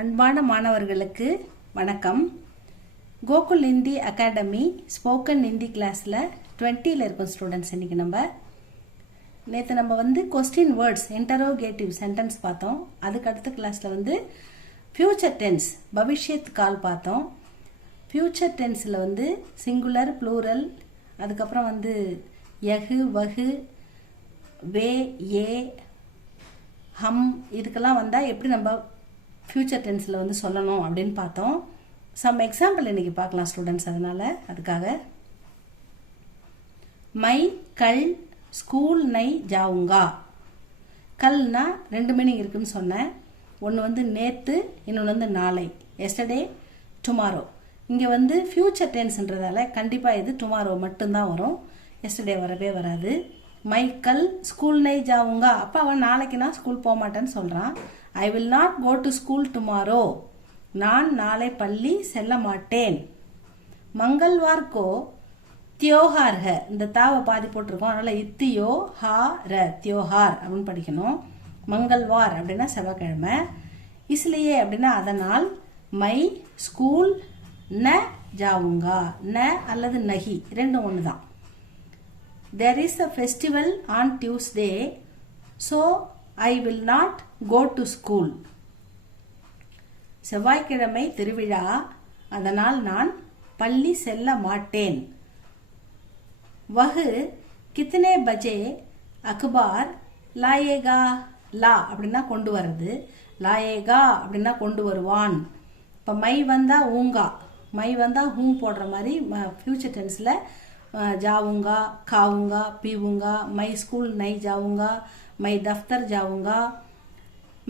அன்பான மாணவர்களுக்கு வணக்கம். கோகுல் ஹிந்தி அகாடமி ஸ்போக்கன் ஹிந்தி கிளாஸில் 20ல் இருக்கும் ஸ்டூடெண்ட்ஸ். இன்றைக்கி நேற்று நம்ம கொஸ்டின் வேர்ட்ஸ் இன்டரோகேட்டிவ் சென்டென்ஸ் பார்த்தோம். அதுக்கு அடுத்த கிளாஸில் ஃபியூச்சர் டென்ஸ் பவிஷ்யத் கால் பார்த்தோம். ஃபியூச்சர் டென்ஸில் சிங்குலர் ப்ளூரல், அதுக்கப்புறம் யகு வகு வே ஏ ஹம் இதுக்கெல்லாம் வந்தால் எப்படி நம்ம ஃபியூச்சர் டென்ஸில் சொல்லணும் அப்படின்னு பார்த்தோம். சம் எக்ஸாம்பிள் இன்னைக்கு பார்க்கலாம் ஸ்டூடெண்ட்ஸ். அதுக்காக மை கல் ஸ்கூல் நை ஜாவுங்கா. கல்னா 2 மீனிங் இருக்குன்னு சொன்னேன். ஒன்று நேற்று, இன்னொன்று நாளை, எஸ்டர்டே, டுமாரோ. இங்கே ஃபியூச்சர் டென்ஸ்ன்றதால கண்டிப்பாக இது டுமாரோ மட்டும்தான் வரும், எஸ்டர்டே வரவே வராது. மை கல் ஸ்கூல் நை ஜாவுங்கா, அப்போ அவன் நாளைக்கு நான் ஸ்கூல் போக மாட்டேன்னு சொல்கிறான். I will not go to school tomorrow, நான் நாளை பள்ளி செல்ல மாட்டேன். மங்கள்வார் கோ தியோஹார் ஹ, இந்த தாவை பாதி போட்டிருக்கோம், அதனால இத்தியோ ஹா ர தியோஹார் அப்படின்னு படிக்கணும். மங்கள்வார் அப்படின்னா செவ்வாய்க்கிழமை. இஸ்லியே அப்படின்னா அதனால். மை ஸ்கூல் ந ஜாவுங்கா, ந அல்லது நஹி ரெண்டும் ஒன்று தான். There is a festival on Tuesday, so I will not go to school. செவ்வாய்க்கிழமை திருவிழா, அதனால் நான் பள்ளி செல்ல மாட்டேன். வஹு கித்தனே பஜே அக்பார் லாயேகா. லா அப்படின்னா கொண்டு வர்றது, லாயேகா அப்படின்னா கொண்டு வருவான். இப்போ மை வந்தா ஊங்கா, மை வந்தா ஹூங் போடுற மாதிரி ஃபியூச்சர் டென்ஸில் जाऊंगा, खाऊंगा, पीऊंगा, मैं स्कूल नहीं जाऊंगा, मैं दफ्तर जाऊंगा,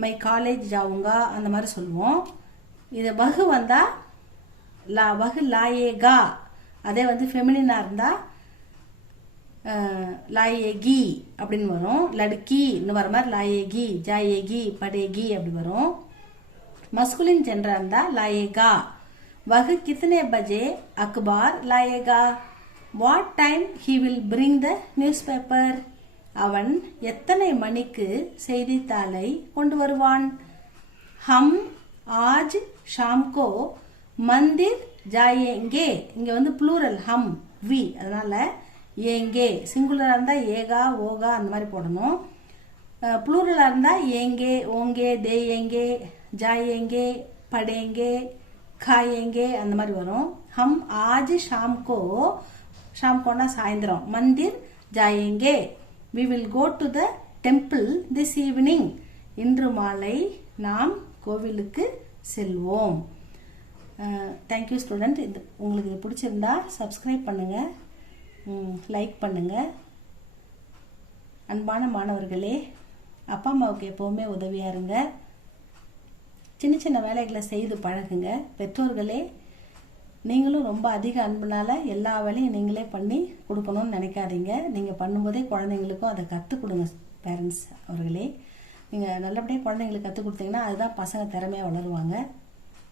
मैं காலேஜ் जाऊंगा அந்த மாதிரி சொல்லுவோம். இது வகு வந்தா லா, வகு லாயேகா. அதே ஃபெமினினாக இருந்தால் லாயேகி அப்படின்னு வரும். லடுக்கின்னு வர மாதிரி லாயேகி, ஜாயேகி, படேகி அப்படி வரும். மஸ்குலின் ஜென்டராக இருந்தால் லாயேகா. வகு கித்தனே பஜே அக்பார் லாயேகா. What time he will bring the newspaper? அவன் எத்தனை மணிக்கு செய்தித்தாளை கொண்டு வருவான். ஹம் ஆஜ் ஷாம் கோ மந்திர் ஜாயேங்கே. இங்கே ப்ளூரல் ஹம் வி, அதனால ஏங்கே. சிங்குலராக இருந்தால் ஏகா ஓகா அந்த மாதிரி போடணும். ப்ளூரலாக இருந்தால் ஏங்கே ஓங்கே தேயேங்கே ஜாயேங்கே படேங்கே காயேங்கே அந்த மாதிரி வரும். ஹம் ஆஜ் ஷாம் கோ, ஷாம் கோனா சாயந்தரம், மந்திர் ஜாயேங்கே. We will go to the temple this evening. இன்று மாலை நாம் கோவிலுக்கு செல்வோம். Thank you student. உங்களுக்கு இது பிடிச்சிருந்தா சப்ஸ்கிரைப் பண்ணுங்கள், லைக் பண்ணுங்கள். அன்பான மாணவர்களே, அப்பா அம்மாவுக்கு எப்போவுமே உதவியாக இருங்க. சின்ன சின்ன வேலைகளை செய்து பழகுங்க. பெற்றோர்களே, நீங்களும் ரொம்ப அதிக அன்புனால எல்லா வேலையும் நீங்களே பண்ணி கொடுக்கணும்னு நினைக்காதீங்க. நீங்கள் பண்ணும்போதே குழந்தைங்களுக்கும் அதை கற்றுக் கொடுங்க. பேரண்ட்ஸ் அவர்களே, நீங்கள் நல்லபடியாக குழந்தைங்களுக்கு கற்றுக் கொடுத்தீங்கன்னா அதுதான் பசங்க திறமையாக வளருவாங்க.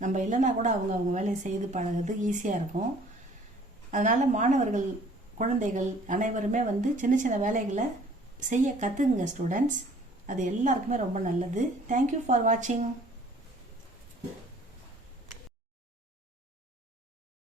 நம்ம இல்லைன்னா கூட அவங்க வேலையை செய்து பழகிறது ஈஸியாக இருக்கும். அதனால் மாணவர்கள், குழந்தைகள் அனைவருமே சின்ன சின்ன வேலைகளை செய்ய கற்றுக்குங்க ஸ்டூடெண்ட்ஸ். அது எல்லாருக்குமே ரொம்ப நல்லது. தேங்க்யூ ஃபார் வாட்சிங்.